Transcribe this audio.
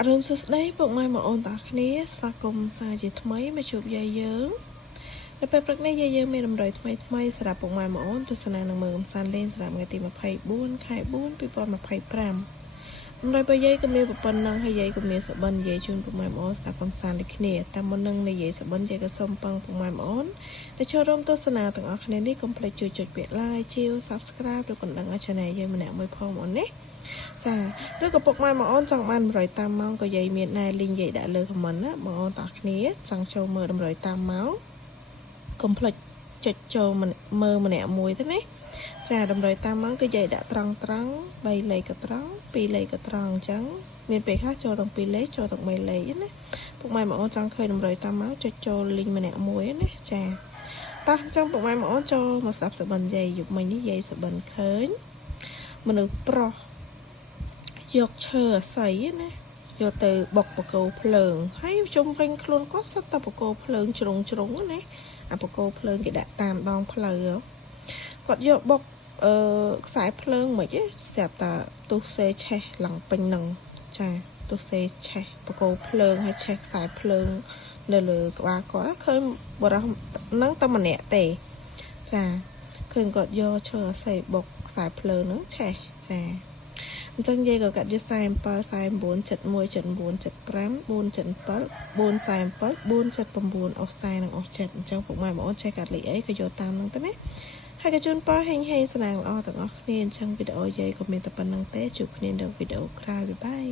អរុនសួស្តីពុកម៉ែបងប្អូនទាំងអស់គ្នាស្វាគមន៍សាជាថ្មីមកជួបយាយយើងនៅពេលព្រឹកនេះយាយយើងមានតម្រុយថ្មីសម្រាប់ពុកម៉ែបងប្អូនទស្សនានឹងមើលកំសាន្តលេងសម្រាប់ថ្ងៃទី24ខែ4 2025តម្រុយរបស់យាយក៏មានប៉ុណ្ណឹងហើយយាយក៏មានសបិនយាយជូនពុកម៉ែបងប្អូនស្ដាប់កំសាន្តដូចគ្នាតាមមុននឹងនិយាយសបិនយាយក៏សូមពឹងពុកម៉ែបងប្អូនដែលចូលរួមទស្សនាទាំងអស់គ្នានេះកុំភ្លេចជួយចុចពាក្យ like ជាវ Subscribe ឬកណ្ដឹងឲ្យ Channel យើងម្នាក់មួយផងបងប្អូនណាចាឬក៏ពុកម៉ែបងប្អូនចង់បានតម្រុយតាមម៉ោងក៏យាយមានណែលីងយាយដាក់លើ comment ណាបងប្អូនទាំងគ្នាចង់ចូលមើលតម្រុយតាមម៉ោងកុំភ្លេចចុចចូលមើលម្នាក់មួយទៅណាចាតម្រុយតាមម៉ោងគឺយាយដាក់ត្រង់3លេខក៏ត្រង់2លេខក៏ត្រង់អញ្ចឹងមានពេលខ្លះចូលទាំង2លេខចូលទាំង3លេខណាពុកម៉ែបងប្អូនចង់ឃើញតម្រុយតាមម៉ោងចុចចូលលីងម្នាក់មួយណាចាតោះអញ្ចឹងពុកម៉ែបងប្អូនចូលមកស្ដាប់សបិនយាយយប់មិញនេះយាយសបិនឃើញមនុស្សប្រុសយកឈើអាស័យណាយកទៅបុកបកោភ្លើងហើយជុំវិញខ្លួនគាត់សុទ្ធតែបកោភ្លើងជ្រុងណាអាបកោភ្លើងគេដាក់តាមដងផ្លូវគាត់យកបុកខ្សែភ្លើងមិនហ៎ស្រាប់តែទុះសេឆេះឡើងពេញនឹងចាទុះសេឆេះបកោភ្លើងហើយឆេះខ្សែភ្លើងនៅលើក្បាលគាត់ឃើញបរោះនឹងតែម្នាក់ទេចាឃើញគាត់យកឈើអាស័យបុកខ្សែភ្លើងហ្នឹងឆេះចាអញ្ចឹងយាយក៏កាត់យក47 49 71 79 75 477 447 479អស់ខ្សែនិងអស់ចិត្តអញ្ចឹងពុកម៉ែបងប្អូនចេះកាត់លេខអីក៏យកតាមហ្នឹងទៅណាហើយក៏ជូនពរហេងស្នាងល្អទាំងអស់គ្នាអញ្ចឹងវីដេអូយាយក៏មានតែប៉ុណ្្នឹងទេជួបគ្នានៅវីដេអូក្រោយបាយ